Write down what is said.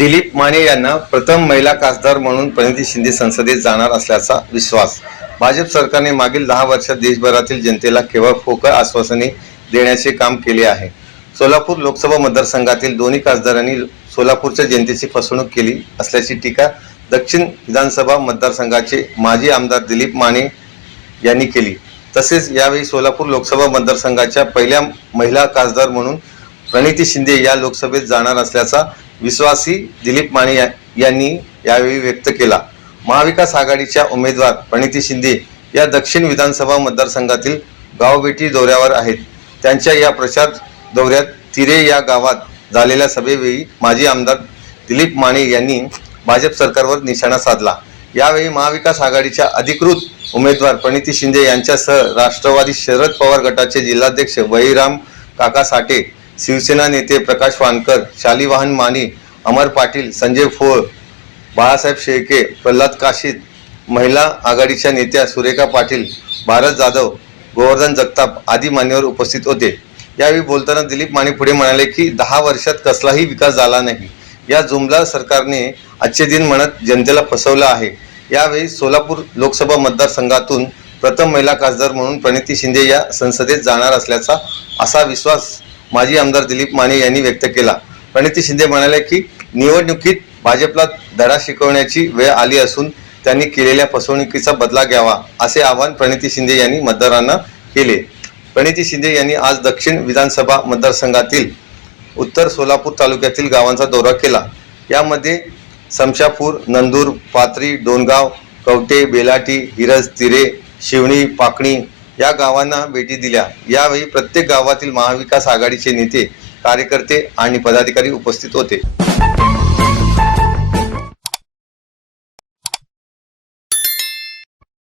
दिलीप माने यांना प्रथम महिला खासदार म्हणून प्रणिती शिंदे संसदेत जाणार असल्याचा विश्वास. भाजप सरकारने मागील दहा वर्षात देशभरातील जनतेला केवळ फोकळ आश्वासने देण्याचे काम केले आहे. सोलापूर लोकसभा मतदारसंघातील दोन्ही खासदारांनी सोलापूरच्या जनतेची फसवणूक केली असल्याची टीका दक्षिण विधानसभा मतदारसंघाचे माजी आमदार दिलीप माने यांनी केली. तसेच यावेळी सोलापूर लोकसभा मतदारसंघाच्या पहिल्या महिला खासदार म्हणून प्रणिती शिंदे या लोकसभेत जाणार असल्याचा विश्वासही दिलीप माने यांनी यावेळी व्यक्त केला. महाविकास आघाडीच्या उमेदवार प्रणिती शिंदे या दक्षिण विधानसभा मतदारसंघातील गावभेटी दौऱ्यावर आहेत. त्यांच्या या प्रचार दौऱ्यात तिरे या गावात झालेल्या सभेवेळी माजी आमदार दिलीप माने यांनी भाजप सरकारवर निशाणा साधला. यावेळी महाविकास आघाडीच्या अधिकृत उमेदवार प्रणिती शिंदे यांच्यासह राष्ट्रवादी शरद पवार गटाचे जिल्हाध्यक्ष बहिराम काका साठे शिवसेना नेते प्रकाश वानकर शालिवाहन माने अमर पाटील संजय फोळ बाळासाहेब शेळके प्रल्हाद काशीद महिला आघाडीच्या नेत्या सुरेखा पाटील भारत जाधव गोवर्धन जगताप आदी मान्यवर उपस्थित होते. यावेळी बोलताना दिलीप माने पुढे म्हणाले की दहा वर्षात कसलाही विकास झाला नाही. या जुमला सरकारने आजचे दिन म्हणत जनतेला फसवलं आहे. यावेळी सोलापूर लोकसभा मतदारसंघातून प्रथम महिला खासदार म्हणून प्रणिती शिंदे या संसदेत जाणार असल्याचा असा विश्वास माजी आमदार दिलीप माने यांनी व्यक्त केला. प्रणिती शिंदे म्हणाले की निवडणुकीत भाजपला धडा शिकवण्याची वेळ आली असून त्यांनी केलेल्या फसवणुकीचा बदला घ्यावा असे आवाहन प्रणिती शिंदे यांनी मतदारांना केले. प्रणिती शिंदे यांनी आज दक्षिण विधानसभा मतदारसंघातील उत्तर सोलापूर तालुक्यातील गावांचा दौरा केला. यामध्ये समशापूर नंदूर पाथरी डोणगाव कवटे बेलाटी हिरज तिरे शिवणी पाकणी या गावांना भेटी दिल्या. यावेळी प्रत्येक गावातील महाविकास आघाडीचे नेते कार्यकर्ते आणि पदाधिकारी उपस्थित होते.